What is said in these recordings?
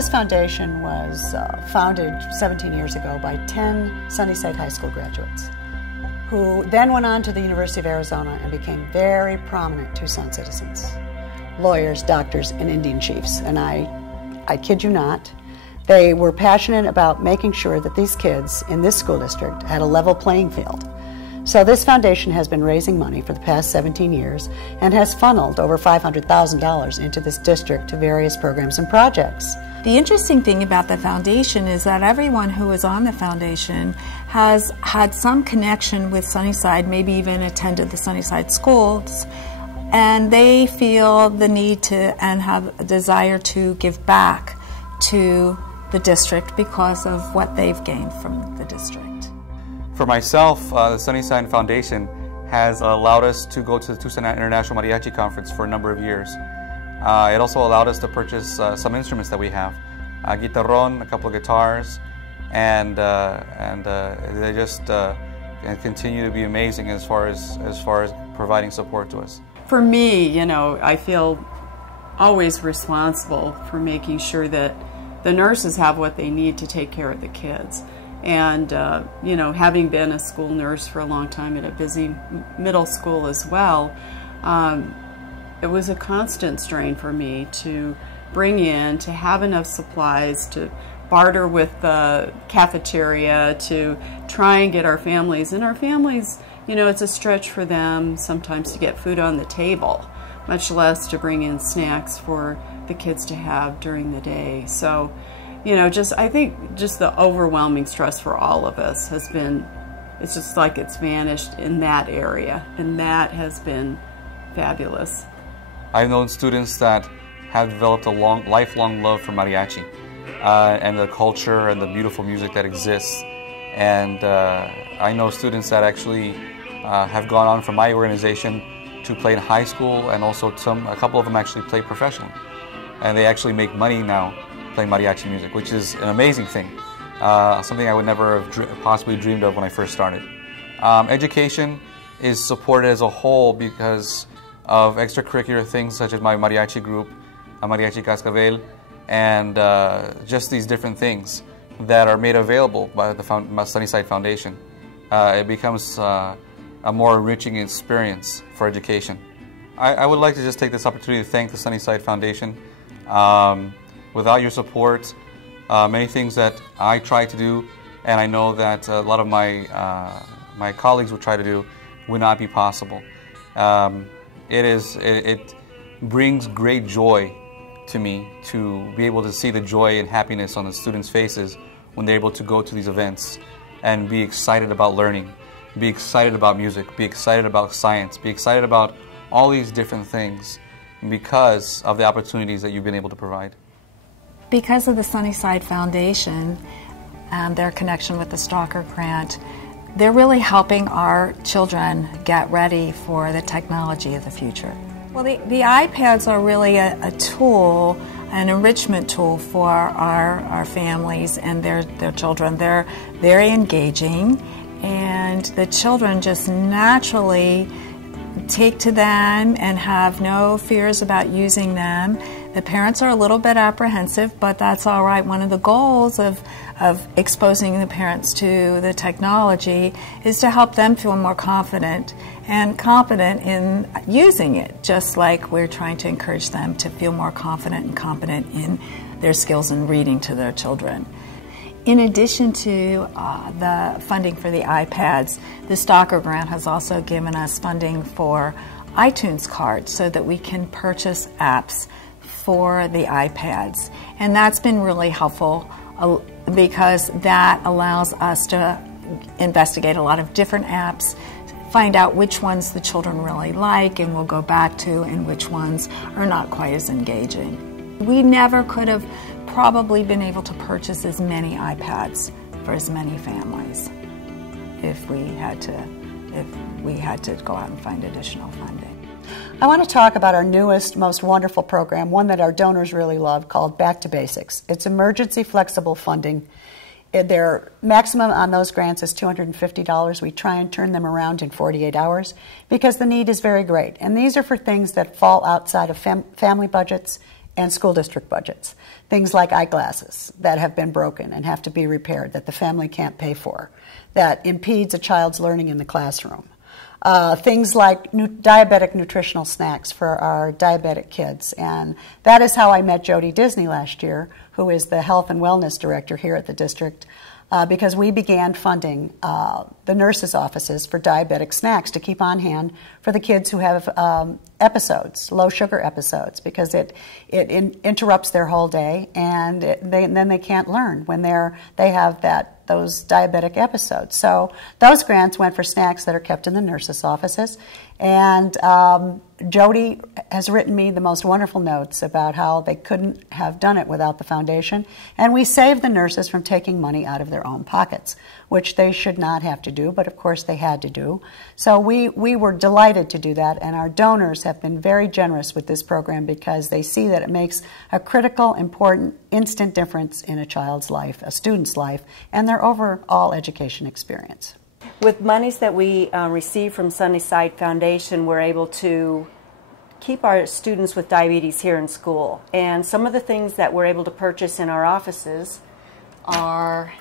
this foundation was founded 17 years ago by 10 Sunnyside High School graduates who then went on to the University of Arizona and became very prominent Tucson citizens. Lawyers, doctors, and Indian chiefs. And I kid you not, they were passionate about making sure that these kids in this school district had a level playing field. So this foundation has been raising money for the past 17 years and has funneled over $500,000 into this district to various programs and projects. The interesting thing about the foundation is that everyone who is on the foundation has had some connection with Sunnyside, maybe even attended the Sunnyside schools, and they feel the need to and have a desire to give back to the district because of what they've gained from the district. For myself, the Sunnyside Foundation has allowed us to go to the Tucson International Mariachi Conference for a number of years. It also allowed us to purchase some instruments that we have, a guitarron, a couple of guitars, and they just continue to be amazing as far as providing support to us. For me, you know, I feel always responsible for making sure that the nurses have what they need to take care of the kids. And, you know, having been a school nurse for a long time at a busy middle school as well, it was a constant strain for me to bring in, to have enough supplies, to barter with the cafeteria, to try and get our families. And our families, you know, it's a stretch for them sometimes to get food on the table, much less to bring in snacks for the kids to have during the day. So, you know, I think just the overwhelming stress for all of us has been, it's just like it's vanished in that area, and that has been fabulous. I've known students that have developed a lifelong love for mariachi and the culture and the beautiful music that exists. And I know students that actually have gone on from my organization to play in high school, and also a couple of them actually play professionally. And they actually make money now playing mariachi music, which is an amazing thing, something I would never have possibly dreamed of when I first started. Education is supported as a whole because of extracurricular things such as my mariachi group, Mariachi Cascabel, and just these different things that are made available by the Sunnyside Foundation. It becomes a more enriching experience for education. I would like to just take this opportunity to thank the Sunnyside Foundation. Without your support, many things that I try to do, and I know that a lot of my colleagues would try to do, would not be possible. It brings great joy to me to be able to see the joy and happiness on the students' faces when they're able to go to these events and be excited about learning, be excited about music, be excited about science, be excited about all these different things because of the opportunities that you've been able to provide. Because of the Sunnyside Foundation and their connection with the Stalker Grant, they're really helping our children get ready for the technology of the future. Well, the iPads are really a tool, an enrichment tool for our families and their children. They're very engaging, and the children just naturally take to them and have no fears about using them. The parents are a little bit apprehensive, but that's all right. One of the goals of exposing the parents to the technology is to help them feel more confident and competent in using it, just like we're trying to encourage them to feel more confident and competent in their skills in reading to their children. In addition to the funding for the iPads, the Stalker Grant has also given us funding for iTunes cards so that we can purchase apps for the iPads. And that's been really helpful because that allows us to investigate a lot of different apps, find out which ones the children really like and will go back to, and which ones are not quite as engaging. We never could have probably been able to purchase as many iPads for as many families if we had to go out and find additional funding. I want to talk about our newest, most wonderful program, one that our donors really love, called Back to Basics. It's emergency flexible funding. Their maximum on those grants is $250. We try and turn them around in 48 hours because the need is very great. And these are for things that fall outside of family budgets and school district budgets. Things like eyeglasses that have been broken and have to be repaired that the family can't pay for, that impedes a child's learning in the classroom. Things like diabetic nutritional snacks for our diabetic kids. And that is how I met Jody Disney last year, who is the health and wellness director here at the district, because we began funding the nurses' offices for diabetic snacks to keep on hand for the kids who have episodes, low sugar episodes, because it interrupts their whole day, and then they can't learn when they have those diabetic episodes. So those grants went for snacks that are kept in the nurses' offices. And Jody has written me the most wonderful notes about how they couldn't have done it without the foundation. And we saved the nurses from taking money out of their own pockets, which they should not have to do, but of course they had to do. So we were delighted to do that, and our donors have been very generous with this program because they see that it makes a critical, important, instant difference in a child's life, a student's life, and their overall education experience. With monies that we receive from Sunnyside Foundation, we're able to keep our students with diabetes here in school. And some of the things that we're able to purchase in our offices are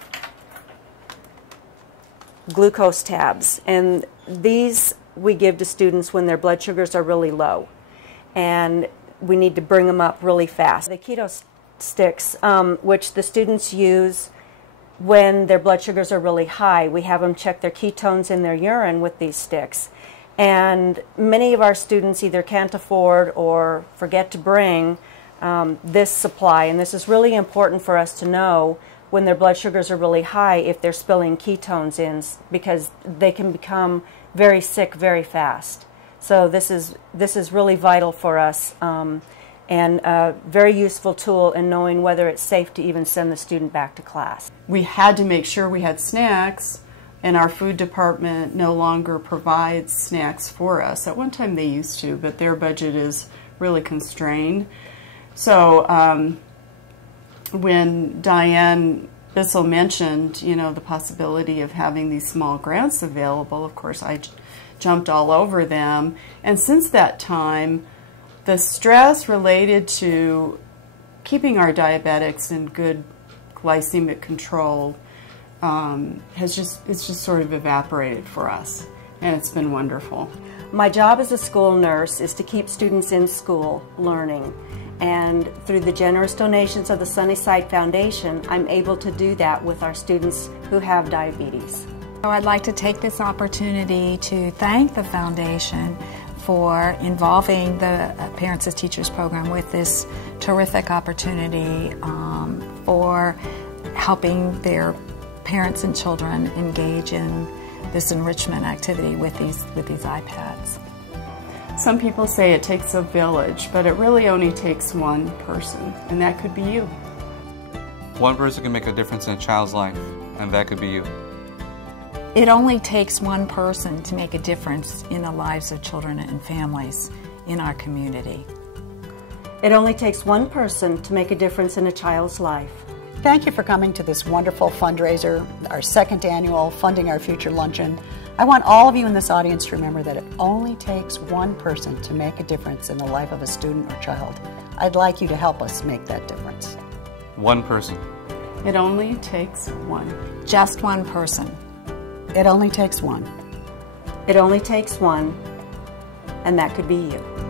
glucose tabs. And these we give to students when their blood sugars are really low. And we need to bring them up really fast. The keto sticks, which the students use when their blood sugars are really high. We have them check their ketones in their urine with these sticks. And many of our students either can't afford or forget to bring this supply. And this is really important for us to know when their blood sugars are really high if they're spilling ketones in, because they can become very sick very fast. So this is really vital for us. And a very useful tool in knowing whether it's safe to even send the student back to class. We had to make sure we had snacks, and our food department no longer provides snacks for us. At one time they used to, but their budget is really constrained. So when Diane Bissell mentioned, the possibility of having these small grants available, of course I jumped all over them. And since that time, the stress related to keeping our diabetics in good glycemic control it's just sort of evaporated for us, and it's been wonderful. My job as a school nurse is to keep students in school learning, and through the generous donations of the Sunnyside Foundation, I'm able to do that with our students who have diabetes. So I'd like to take this opportunity to thank the foundation for involving the Parents as Teachers program with this terrific opportunity for helping their parents and children engage in this enrichment activity with these iPads. Some people say it takes a village, but it really only takes one person, and that could be you. One person can make a difference in a child's life, and that could be you. It only takes one person to make a difference in the lives of children and families in our community. It only takes one person to make a difference in a child's life. Thank you for coming to this wonderful fundraiser, our second annual Funding Our Future Luncheon. I want all of you in this audience to remember that it only takes one person to make a difference in the life of a student or child. I'd like you to help us make that difference. One person. It only takes one. Just one person. It only takes one. It only takes one, and that could be you.